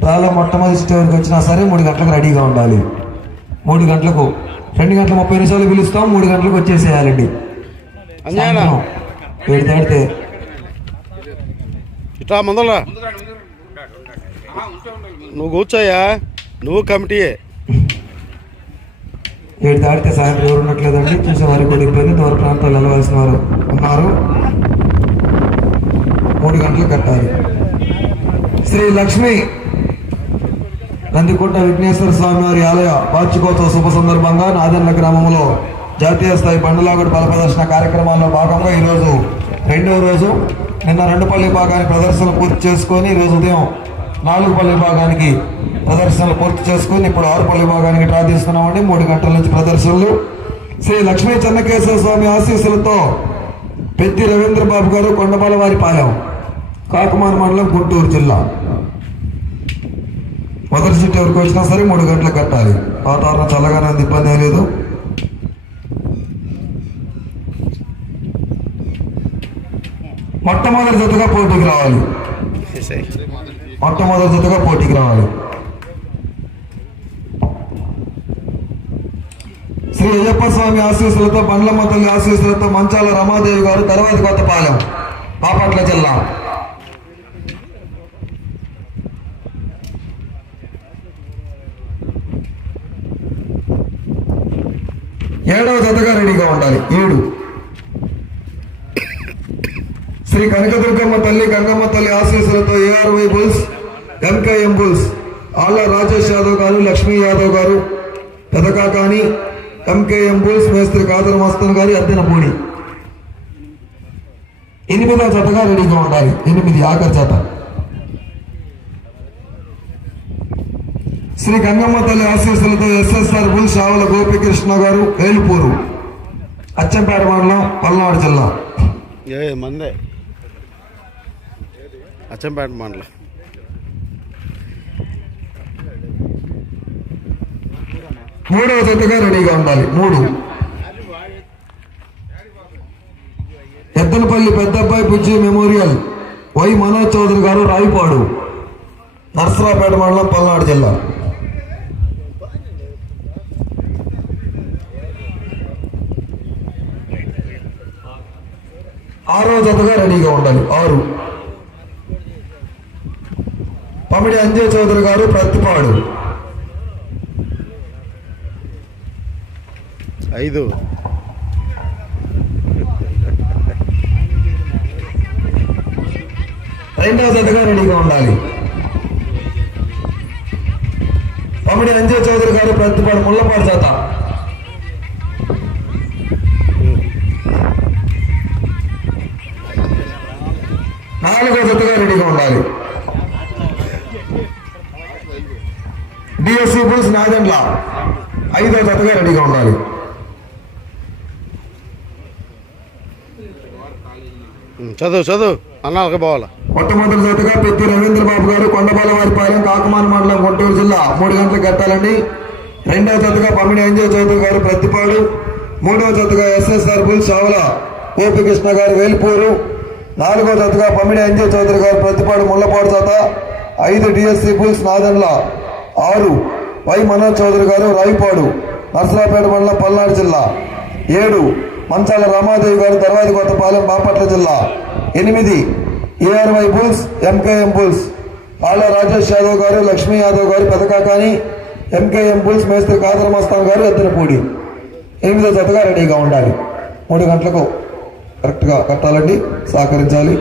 డ్రాలో మొట్టమొదటి స్టేజ్కి వచ్చినా సరే మూడు గంటలకు రెడీగా ఉండాలి. మూడు గంటలకు. రెండు గంటల ముప్పై నిమిషాలు పిలుస్తాం మూడు గంటలకు వచ్చేసేయాలండి. దాటితే ఇట్లా ముందరా నువ్వు కూర్చోయా నువ్వు కమిటీయే. ఏడు దాటితే సాయంత్రం ఎవరు ఉండట్లేదండి చూసే వారికి కూడా ఇబ్బంది దూర ప్రాంతాలు వెళ్ళవలసిన వారు ఉన్నారు. మూడు గంటలు కట్టాలి. శ్రీ లక్ష్మి నందికొండ విఘ్నేశ్వర స్వామి వారి ఆలయ వార్షికోత్సవ శుభ సందర్భంగా నాదెండ్ల గ్రామంలో జాతీయ స్థాయి బండలాగుడు బల ప్రదర్శన కార్యక్రమాల్లో భాగంగా ఈరోజు రెండవ రోజు. నిన్న రెండుపల్లి భాగాన్ని ప్రదర్శనలు పూర్తి చేసుకొని ఈరోజు ఉదయం నాలుగుపల్లి భాగానికి ప్రదర్శనలు పూర్తి చేసుకొని ఇప్పుడు ఆరుపల్లి భాగానికి డ్రా తీస్తున్నామండి మూడు గంటల నుంచి ప్రదర్శనలు. శ్రీ లక్ష్మీ చెన్నకేశ్వర స్వామి ఆశీస్సులతో పెద్ది రవీంద్ర బాబు గారు కొండబాలవారి పాలెం కాకుమార్ మండలం గుంటూరు జిల్లా. మొదటి సీట్ ఎవరికి వచ్చినా సరే మూడు గంటలకు కట్టాలి. వాతావరణం చల్లగానే ఉంది ఇబ్బంది ఏం లేదు. మొట్టమొదటి జతగా పోటీకి రావాలి. మొట్టమొదటి జతగా పోటీకి రావాలి. శ్రీ అయ్యప్ప స్వామి ఆశీస్సులతో బండ్లమ్మ తల్లి ఆశీస్సులతో మంచాల రమాదేవి గారు తర్వాత కొత్తపాలెం బాపట్ల జిల్లా. ఏడవ జతగా రెడీగా ఉండాలి. ఏడు. శ్రీ కనకదుర్గమ్మ తల్లి గంగమ్మ తల్లి ఆశీస్సులతో ఏఆర్వై బుల్స్ ఎంకేఎం బుల్స్ ఆళ్ళ రాజేష్ యాదవ్ గారు లక్ష్మీ యాదవ్ గారు పెదకాకాని ఎంకేఎం బుల్స్ మేస్త్రి కాదర్ మస్తన్ గారి అద్దెనపూడి ఎనిమిదవ జతగా రెడీగా ఉండాలి. ఎనిమిది ఆఖరి జత శ్రీ గంగమ్మ తల్లి ఆశీస్సులతో ఎస్ఎస్ఆర్ బుల్ షావుల గోపికృష్ణ గారు ఏలుపూరు అచ్చంపేట మండలం పల్నాడు జిల్లా. ఏ మందే. అచ్చంపేట మండలం. మూడవ జతగా రెడీగా ఉండాలి మూడు. ఎద్దనపల్లి పెద్దబ్బాయి బుజ్జి మెమోరియల్ వై మనోజ్ చౌదరి గారు రాయిపాడు నర్సరాపేట మండలం పల్నాడు జిల్లా. ఆరో జతగా రెడీగా ఉండాలి. ఆరు. పమిడి అంజయ్ చౌదరి గారు ప్రతిపాడు. ఐదు. రెండవ జతగా రెడీగా ఉండాలి. పమిడి అంజయ్ చౌదరి గారు ప్రతిపాడు ముళ్ళపాడు జత. ఉండాలి డిఎస్సి బుల్స్ నాదెండ్ల. ఐదో జతగా రెడీగా ఉండాలి. చదువు చదువు. అన్నాళ్ళకి పోవాలా? మొట్టమొదటి జతగా పెద్ది రవీంద్ర బాబు గారు కొండపాలవారిపాలెం కాకుమాన మండలం గుంటూరు జిల్లా మూడు గంటలకు కట్టాలండి. రెండవ జతగా పమిడి అంజయ్ చౌదరి గారు ప్రతిపాడు. మూడవ జతగా ఎస్ఎస్ఆర్ బుల్ చావల ఓపి కృష్ణ గారు వేల్పూరు. నాలుగో జతగా పమిడి అంజయ్ చౌదరి గారు ప్రతిపాడు ముళ్ళపాడు జత ఐదు డిఎస్సి బుల్స్ నాదన్ల ఆరు వై మనోజ్ చౌదరి గారు రాయిపాడు నర్సరాపేట మండలం పల్నాడు జిల్లా ఏడు మంచాల రామాదేవి గారు తర్వాతి కొత్తపాలెం బాపట్ల జిల్లా ఎనిమిది ఏఆర్వై బుల్స్ ఎంకేఎం బుల్స్ ఆళ్ళ రాజేష్ యాదవ్ గారు లక్ష్మీ యాదవ్ గారు పెదకాకాని ఎంకేఎం బుల్స్ మేస్త్రి కాదరమస్తాన్ గారు ఎత్తినపూడి ఎనిమిదో జతగా రెడీగా ఉండాలి. మూడు గంటలకు కరెక్ట్గా కట్టాలండి సహకరించాలి.